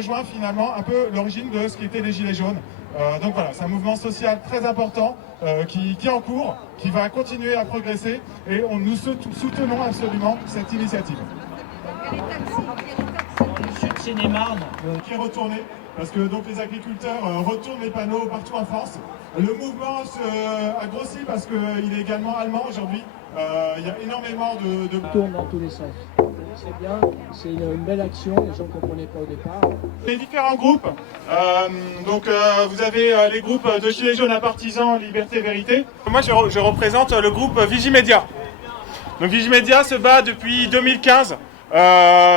rejoint finalement un peu l'origine de ce qui était les Gilets jaunes. Donc voilà, c'est un mouvement social très important qui est en cours, qui va continuer à progresser et nous soutenons absolument cette initiative. Qui est retourné, parce que donc les agriculteurs retournent les panneaux partout en France. Le mouvement a grossi parce qu'il est également allemand aujourd'hui. Il y a énormément de... tourne dans tous les sens. C'est bien, c'est une belle action, les gens ne comprenaient pas au départ. Les différents groupes, vous avez les groupes de Gilets jaunes à partisans, Liberté, Vérité. Moi je représente le groupe Vigimedia. Donc Vigimedia se bat depuis 2015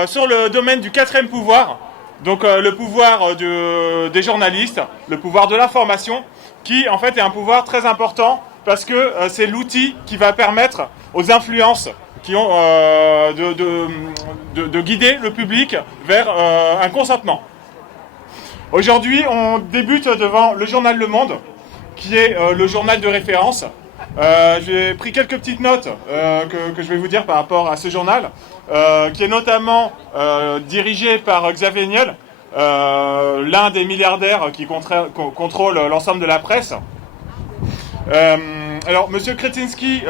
sur le domaine du quatrième pouvoir, donc le pouvoir des journalistes, le pouvoir de l'information, qui en fait est un pouvoir très important parce que c'est l'outil qui va permettre aux influences qui ont de guider le public vers un consentement. Aujourd'hui, on débute devant le journal Le Monde, qui est le journal de référence. J'ai pris quelques petites notes que je vais vous dire par rapport à ce journal, qui est notamment dirigé par Xavier Niel, l'un des milliardaires qui contrôle l'ensemble de la presse. Alors, Monsieur Kretinsky,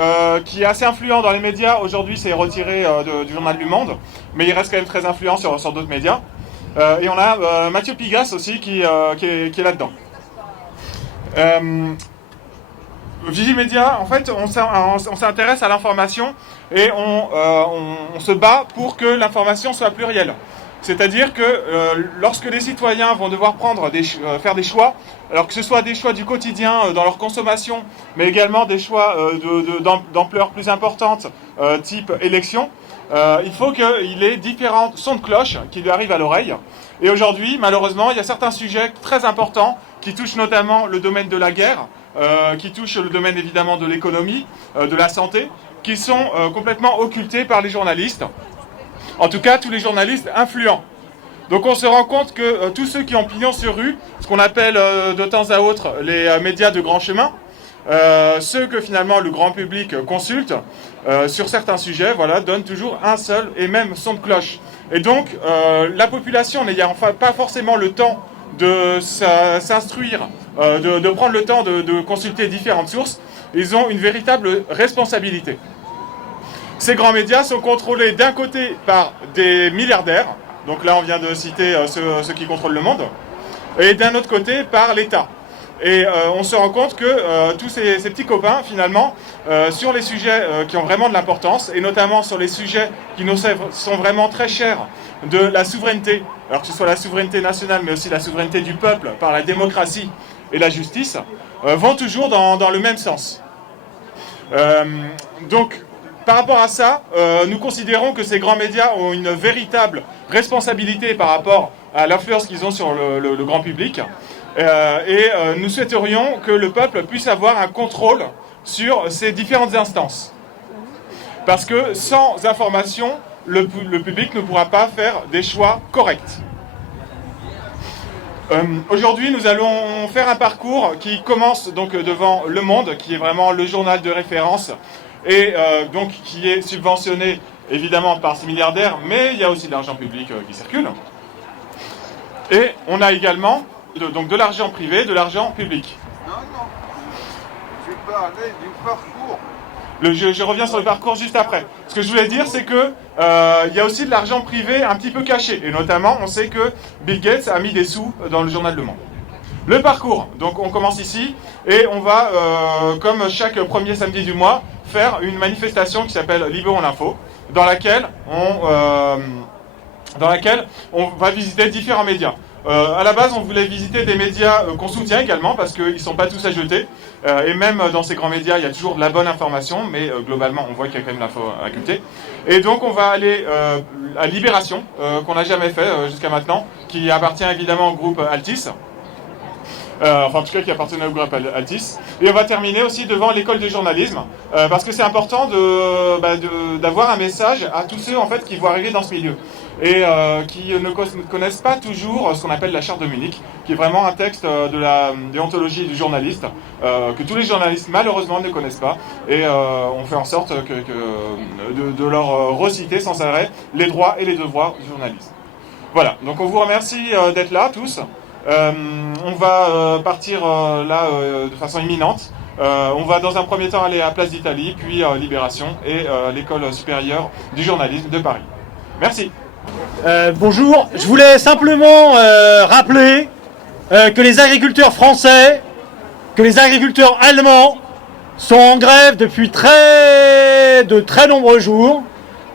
qui est assez influent dans les médias, aujourd'hui s'est retiré du journal du Monde, mais il reste quand même très influent sur d'autres médias. Et on a Mathieu Pigasse aussi qui est là-dedans. Vigimedia, en fait, on s'intéresse à l'information et on se bat pour que l'information soit plurielle. C'est-à-dire que lorsque les citoyens vont devoir faire des choix, alors que ce soit des choix du quotidien dans leur consommation, mais également des choix d'ampleur plus importante, type élection, il faut qu'il ait différents sons de cloche qui lui arrivent à l'oreille. Et aujourd'hui, malheureusement, il y a certains sujets très importants qui touchent notamment le domaine de la guerre, qui touchent le domaine évidemment de l'économie, de la santé, qui sont complètement occultés par les journalistes. En tout cas, tous les journalistes influents. Donc on se rend compte que tous ceux qui ont pignon sur rue, ce qu'on appelle de temps à autre les médias de grand chemin, ceux que finalement le grand public consulte, sur certains sujets, voilà, donnent toujours un seul et même son de cloche. Et donc la population n'ayant pas forcément le temps de s'instruire, de prendre le temps de consulter différentes sources, ils ont une véritable responsabilité. Ces grands médias sont contrôlés d'un côté par des milliardaires, donc là on vient de citer ceux qui contrôlent le monde, et d'un autre côté par l'État. Et on se rend compte que tous ces petits copains, finalement, sur les sujets qui ont vraiment de l'importance, et notamment sur les sujets qui nous sont vraiment très chers, de la souveraineté, alors que ce soit la souveraineté nationale, mais aussi la souveraineté du peuple par la démocratie et la justice, vont toujours dans le même sens. Donc, par rapport à ça, nous considérons que ces grands médias ont une véritable responsabilité par rapport à l'influence qu'ils ont sur le grand public. Et nous souhaiterions que le peuple puisse avoir un contrôle sur ces différentes instances. Parce que sans information, le public ne pourra pas faire des choix corrects. Aujourd'hui, nous allons faire un parcours qui commence donc devant Le Monde, qui est vraiment le journal de référence, et donc qui est subventionné évidemment par ces milliardaires, mais il y a aussi de l'argent public qui circule. Et on a également donc de l'argent privé, de l'argent public. Non, tu parlais du parcours. Je reviens sur le parcours juste après. Ce que je voulais dire, c'est que il y a aussi de l'argent privé un petit peu caché. Et notamment, on sait que Bill Gates a mis des sous dans le journal Le Monde. Le parcours, donc on commence ici, et on va, comme chaque premier samedi du mois, faire une manifestation qui s'appelle Libérons l'info, dans laquelle on va visiter différents médias. À la base, on voulait visiter des médias qu'on soutient également, parce qu'ils ne sont pas tous à jeter. Et même dans ces grands médias, il y a toujours de la bonne information, mais globalement, on voit qu'il y a quand même l'info occultée. Et donc, on va aller à Libération, qu'on n'a jamais fait jusqu'à maintenant, qui appartient évidemment au groupe Altis. Enfin, en tout cas, qui appartenait au groupe Altis. Et on va terminer aussi devant l'école de journalisme, parce que c'est important d'avoir un message à tous ceux en fait, qui vont arriver dans ce milieu. Et qui ne connaissent pas toujours ce qu'on appelle la charte de Munich, qui est vraiment un texte de la déontologie du journaliste, que tous les journalistes malheureusement ne connaissent pas, et on fait en sorte de leur reciter sans arrêt les droits et les devoirs du journaliste. Voilà, donc on vous remercie d'être là tous. On va partir là de façon imminente. On va dans un premier temps aller à Place d'Italie, puis Libération et l'École supérieure du journalisme de Paris. Merci. Bonjour, je voulais simplement rappeler que les agriculteurs français, que les agriculteurs allemands sont en grève depuis de très nombreux jours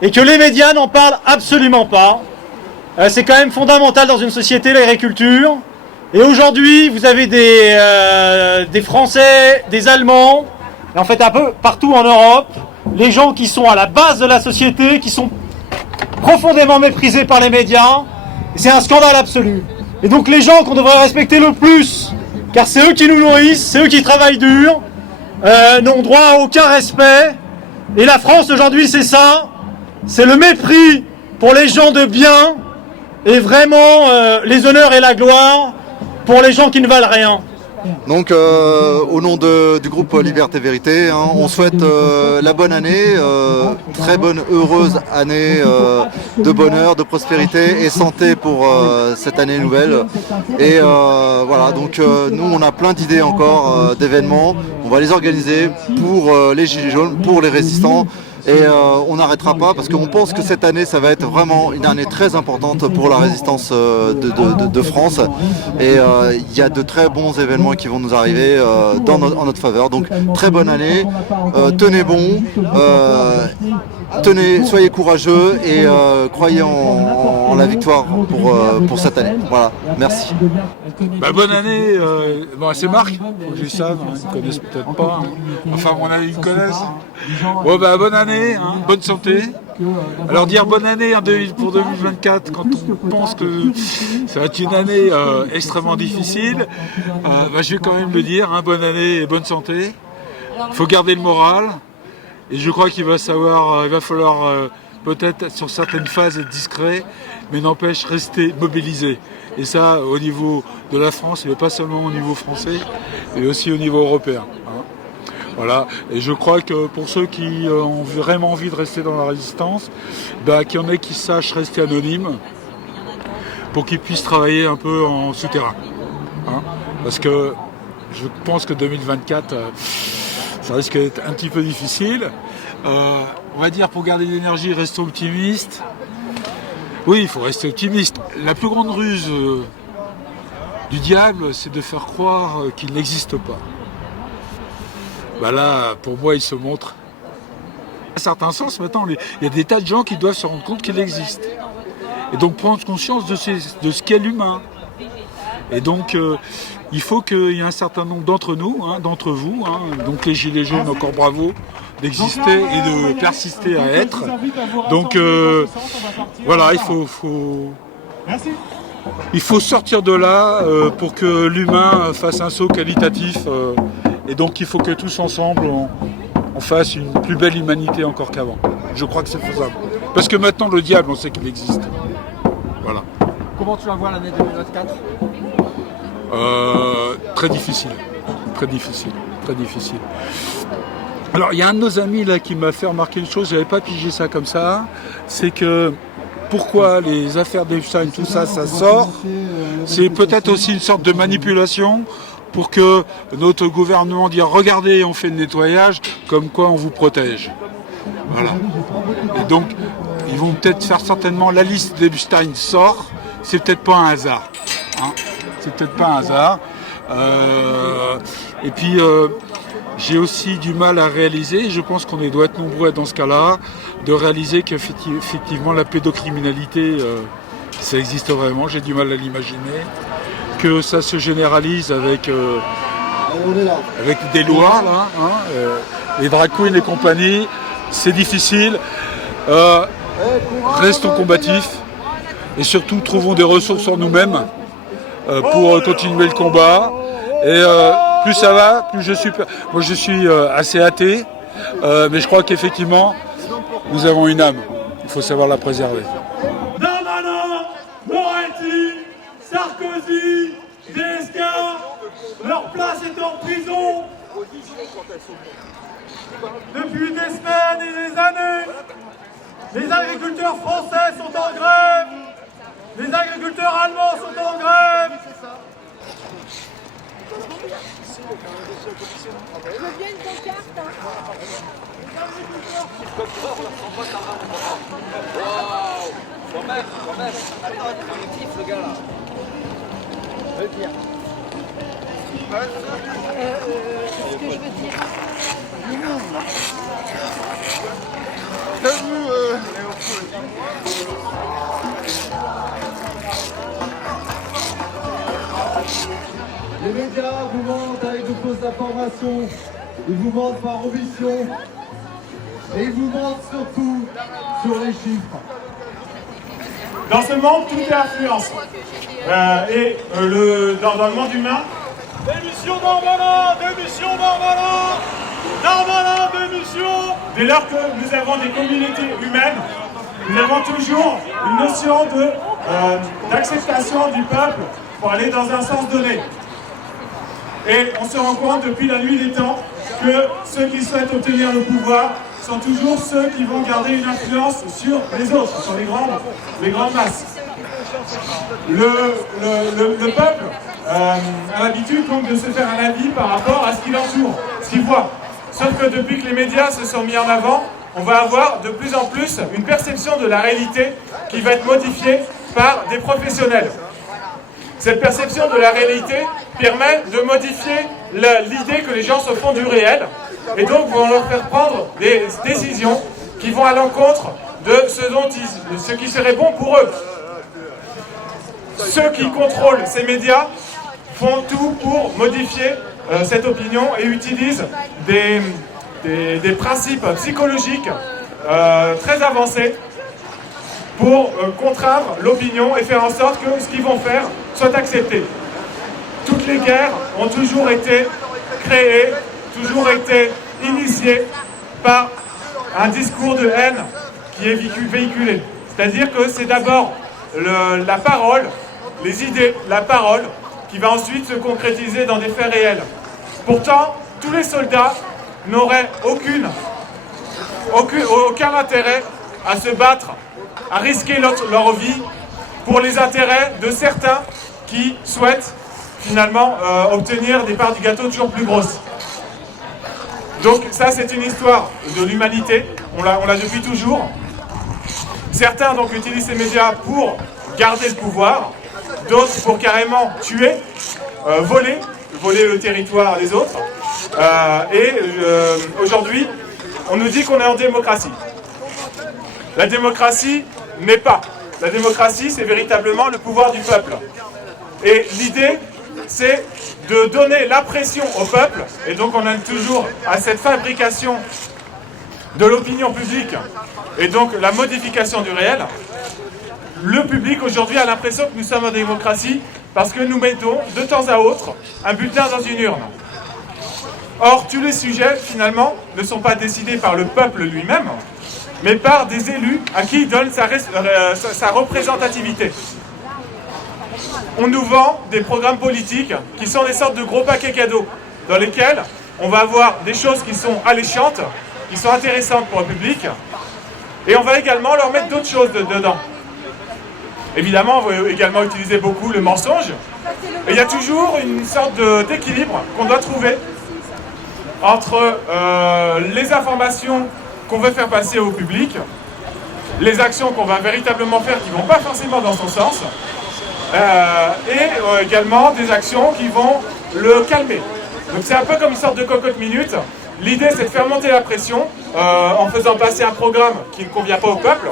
et que les médias n'en parlent absolument pas. C'est quand même fondamental dans une société, l'agriculture. Et aujourd'hui, vous avez des Français, des Allemands, et en fait un peu partout en Europe, les gens qui sont à la base de la société, qui sont profondément méprisés par les médias. C'est un scandale absolu. Et donc les gens qu'on devrait respecter le plus, car c'est eux qui nous nourrissent, c'est eux qui travaillent dur, n'ont droit à aucun respect. Et la France aujourd'hui, c'est ça, c'est le mépris pour les gens de bien, et vraiment les honneurs et la gloire pour les gens qui ne valent rien. Donc au nom du groupe Liberté Vérité, hein, on souhaite la bonne année, très bonne, heureuse année de bonheur, de prospérité et santé pour cette année nouvelle. Et voilà, donc nous on a plein d'idées encore d'événements, on va les organiser pour les Gilets jaunes, pour les résistants. Et on n'arrêtera pas parce qu'on pense que cette année ça va être vraiment une année très importante pour la résistance de France. Et il y a de très bons événements qui vont nous arriver en notre faveur. Donc très bonne année, tenez bon, soyez courageux et croyez en la victoire pour cette année. Voilà, merci. Bonne année, c'est Marc, faut que je le sache, ils ne connaissent peut-être pas. Enfin, mon avis, ils me connaissent. Bonne année, hein, bonne santé. Alors dire bonne année pour 2024 quand on pense que ça va être une année extrêmement difficile, je vais quand même le dire, hein, bonne année et bonne santé. Il faut garder le moral et je crois qu'il va falloir peut-être sur certaines phases être discret, mais n'empêche rester mobilisé. Et ça au niveau de la France, mais pas seulement au niveau français, mais aussi au niveau européen. Hein. Voilà, et je crois que pour ceux qui ont vraiment envie de rester dans la résistance, qu'il y en ait qui sachent rester anonymes pour qu'ils puissent travailler un peu en souterrain. Hein, parce que je pense que 2024, ça risque d'être un petit peu difficile. On va dire pour garder l'énergie, restons optimistes. Oui, il faut rester optimiste. La plus grande ruse du diable, c'est de faire croire qu'il n'existe pas. Là, pour moi, il se montre. À un certain sens, maintenant, il y a des tas de gens qui doivent se rendre compte qu'il existe. Et donc prendre conscience de ce qu'est l'humain. Et donc, il faut qu'il y ait un certain nombre d'entre nous, hein, d'entre vous, hein, donc les Gilets jaunes, encore bravo, d'exister et de persister à être. Donc, voilà, il faut sortir de là pour que l'humain fasse un saut qualitatif. Et donc il faut que tous ensemble, on fasse une plus belle humanité encore qu'avant. Je crois que c'est faisable. Parce que maintenant, le diable, on sait qu'il existe. Voilà. Comment tu vas voir l'année 2024 ? Très difficile. Très difficile. Très difficile. Alors, il y a un de nos amis là qui m'a fait remarquer une chose, je n'avais pas pigé ça comme ça, c'est que pourquoi les affaires d'Epstein, tout ça, ça sort, c'est peut-être aussi une sorte de manipulation pour que notre gouvernement dise « Regardez, on fait le nettoyage, comme quoi on vous protège ». Voilà. Et donc, ils vont peut-être faire certainement, la liste d'Epstein sort, c'est peut-être pas un hasard. Hein, c'est peut-être pas un hasard. Et puis, j'ai aussi du mal à réaliser, je pense qu'on doit être nombreux dans ce cas-là, de réaliser qu'effectivement la pédocriminalité, ça existe vraiment, j'ai du mal à l'imaginer. Que ça se généralise avec des lois, là, hein, les drag queens et compagnie, c'est difficile. Restons combatifs et surtout trouvons des ressources en nous-mêmes pour continuer le combat. Et plus ça va, plus je suis... Moi je suis assez athée, mais je crois qu'effectivement, nous avons une âme. Il faut savoir la préserver. Sarkozy, GSK, leur place est en prison depuis des semaines et des années. Les agriculteurs français sont en grève. Les agriculteurs veux bien une pancarte, Qu'est-ce que je veux dire? Les médias vous mentent avec de fausses informations, ils vous mentent par omission, et ils vous mentent surtout sur les chiffres. Dans ce monde, tout est influence. Dans le monde humain, démission Darmanin, démission Darmanin, Darmanin, démission. Dès lors que nous avons des communautés humaines, nous avons toujours une notion d'acceptation du peuple pour aller dans un sens donné. Et on se rend compte depuis la nuit des temps que ceux qui souhaitent obtenir le pouvoir sont toujours ceux qui vont garder une influence sur les autres, sur les grandes masses. Le peuple a l'habitude donc de se faire un avis par rapport à ce qui l'entoure, ce qu'il voit. Sauf que depuis que les médias se sont mis en avant, on va avoir de plus en plus une perception de la réalité qui va être modifiée par des professionnels. Cette perception de la réalité permet de modifier l'idée que les gens se font du réel et donc vont leur faire prendre des décisions qui vont à l'encontre de ce qui serait bon pour eux. Ceux qui contrôlent ces médias font tout pour modifier cette opinion et utilisent des principes psychologiques très avancés pour contraindre l'opinion et faire en sorte que ce qu'ils vont faire soit accepté. Toutes les guerres ont toujours été créées, toujours été initiées par un discours de haine qui est véhiculé. C'est-à-dire que c'est d'abord la parole, les idées, la parole, qui va ensuite se concrétiser dans des faits réels. Pourtant, tous les soldats n'auraient aucun intérêt à se battre, à risquer leur vie pour les intérêts de certains qui souhaitent finalement obtenir des parts du gâteau toujours plus grosses. Donc ça, c'est une histoire de l'humanité, on l'a depuis toujours. Certains donc utilisent ces médias pour garder le pouvoir, d'autres pour carrément tuer, voler le territoire des autres. Aujourd'hui, on nous dit qu'on est en démocratie. La démocratie n'est pas. La démocratie, c'est véritablement le pouvoir du peuple. Et l'idée, c'est de donner la pression au peuple, et donc on a toujours à cette fabrication de l'opinion publique, et donc la modification du réel. Le public aujourd'hui a l'impression que nous sommes en démocratie parce que nous mettons de temps à autre un bulletin dans une urne. Or, tous les sujets, finalement, ne sont pas décidés par le peuple lui-même, mais par des élus à qui il donne sa représentativité. On nous vend des programmes politiques qui sont des sortes de gros paquets cadeaux, dans lesquels on va avoir des choses qui sont alléchantes, qui sont intéressantes pour le public, et on va également leur mettre d'autres choses dedans. Évidemment, on va également utiliser beaucoup le mensonge, et il y a toujours une sorte d'équilibre qu'on doit trouver entre les informations qu'on veut faire passer au public, les actions qu'on va véritablement faire qui ne vont pas forcément dans son sens, et également des actions qui vont le calmer. Donc c'est un peu comme une sorte de cocotte minute. L'idée, c'est de faire monter la pression en faisant passer un programme qui ne convient pas au peuple,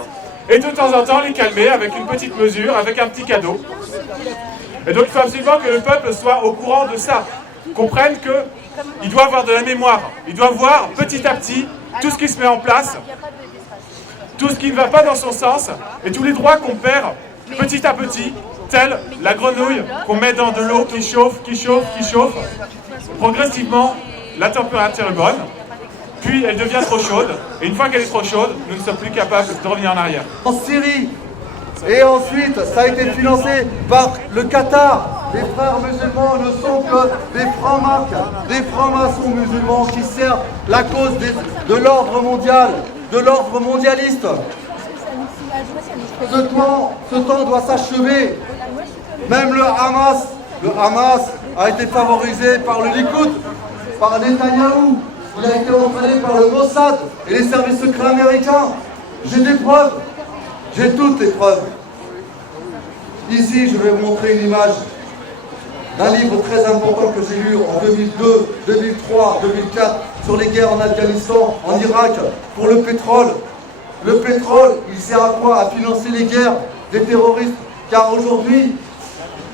et de temps en temps les calmer avec une petite mesure, avec un petit cadeau. Et donc il faut absolument que le peuple soit au courant de ça, comprenne qu'il doit avoir de la mémoire, il doit voir petit à petit tout ce qui se met en place, tout ce qui ne va pas dans son sens, et tous les droits qu'on perd petit à petit, telle la grenouille qu'on met dans de l'eau qui chauffe, qui chauffe, qui chauffe. Progressivement, la température est bonne, puis elle devient trop chaude, et une fois qu'elle est trop chaude, nous ne sommes plus capables de revenir en arrière. En Syrie, et ensuite ça a été financé par le Qatar. Les frères musulmans ne sont que des francs-maçons musulmans qui servent la cause de l'ordre mondial, de l'ordre mondialiste. Ce temps doit s'achever. Même le Hamas a été favorisé par le Likoud. par Netanyahou. Il a été entraîné par le Mossad et les services secrets américains. J'ai des preuves. J'ai toutes les preuves. Ici, je vais vous montrer une image d'un livre très important que j'ai lu en 2002, 2003, 2004 sur les guerres en Afghanistan, en Irak, pour le pétrole. Le pétrole, il sert à quoi? À financer les guerres des terroristes. Car aujourd'hui,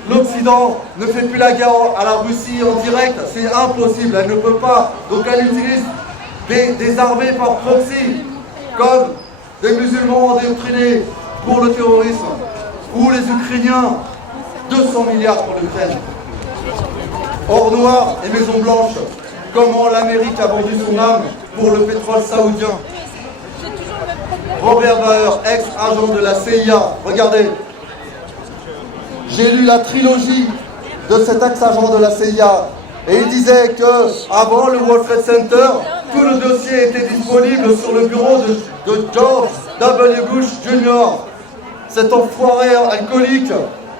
l'Occident ne fait plus la guerre à la Russie en direct, c'est impossible, elle ne peut pas. Donc elle utilise des armées par proxy, comme des musulmans endoctrinés pour le terrorisme, ou les Ukrainiens, 200 milliards pour l'Ukraine. Or noir et Maison Blanche, comment l'Amérique a vendu son âme pour le pétrole saoudien. Robert Bauer, ex-agent de la CIA, regardez. J'ai lu la trilogie de cet ex-agent de la CIA et il disait que avant le World Trade Center, tout le dossier était disponible sur le bureau de George W. Bush Jr. Cet enfoiré alcoolique,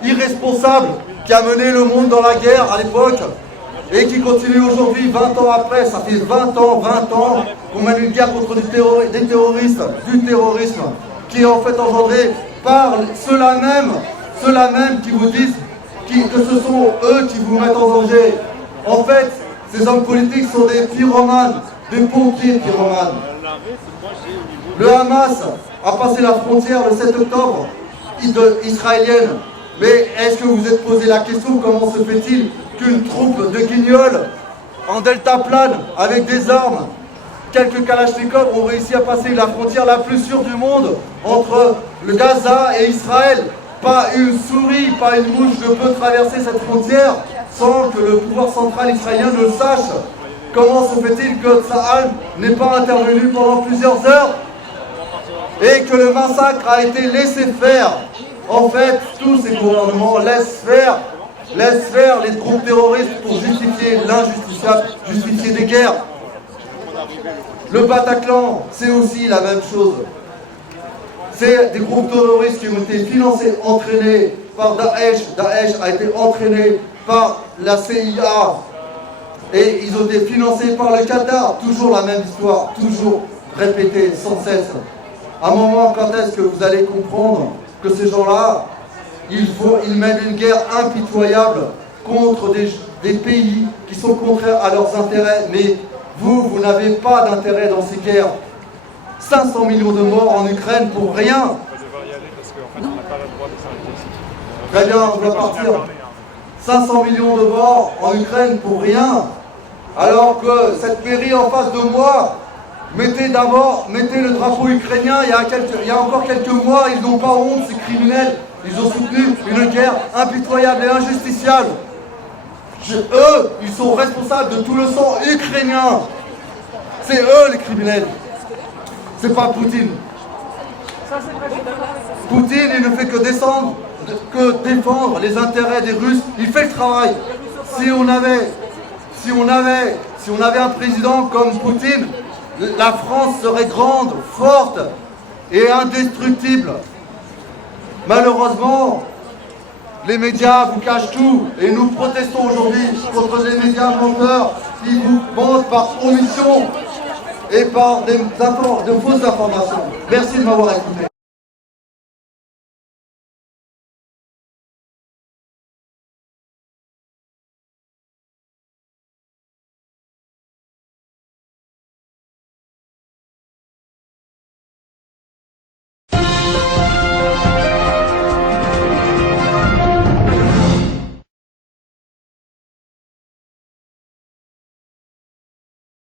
irresponsable, qui a mené le monde dans la guerre à l'époque et qui continue aujourd'hui, 20 ans après, ça fait 20 ans qu'on mène une guerre contre des terroristes, du terrorisme, qui est en fait engendré par ceux-là même qui vous disent que ce sont eux qui vous mettent en danger. En fait, ces hommes politiques sont des pyromanes, des pompiers pyromanes. Le Hamas a passé la frontière le 7 octobre israélienne. Mais est-ce que vous vous êtes posé la question, comment se fait-il qu'une troupe de guignols en deltaplane avec des armes, quelques kalachnikovs ont réussi à passer la frontière la plus sûre du monde entre le Gaza et Israël? Pas une souris, pas une mouche ne peut traverser cette frontière sans que le pouvoir central israélien ne le sache. Comment se fait-il que Tsahal n'ait pas intervenu pendant plusieurs heures et que le massacre a été laissé faire? En fait, tous ces gouvernements laissent faire les groupes terroristes pour justifier l'injustifiable, justifier des guerres. Le Bataclan, c'est aussi la même chose. C'est des groupes terroristes qui ont été financés, entraînés par Daesh. Daesh a été entraîné par la CIA. Et ils ont été financés par le Qatar. Toujours la même histoire, toujours répétée sans cesse. À un moment, quand est-ce que vous allez comprendre que ces gens-là, ils mènent une guerre impitoyable contre des pays qui sont contraires à leurs intérêts. Mais vous n'avez pas d'intérêt dans ces guerres. 500 millions de morts en Ukraine pour rien. Très bien, on va partir. 500 millions de morts en Ukraine pour rien. Alors que cette mairie en face de moi, mettez le drapeau ukrainien. Il y a encore quelques mois, ils n'ont pas honte, ces criminels. Ils ont soutenu une guerre impitoyable et injusticiable. Eux, ils sont responsables de tout le sang ukrainien. C'est eux les criminels. C'est pas Poutine. Poutine, il ne fait que défendre les intérêts des Russes. Il fait le travail. Si on avait un président comme Poutine, la France serait grande, forte et indestructible. Malheureusement, les médias vous cachent tout et nous protestons aujourd'hui contre les médias menteurs qui vous mentent par omission et par de fausses informations. Merci de m'avoir écouté.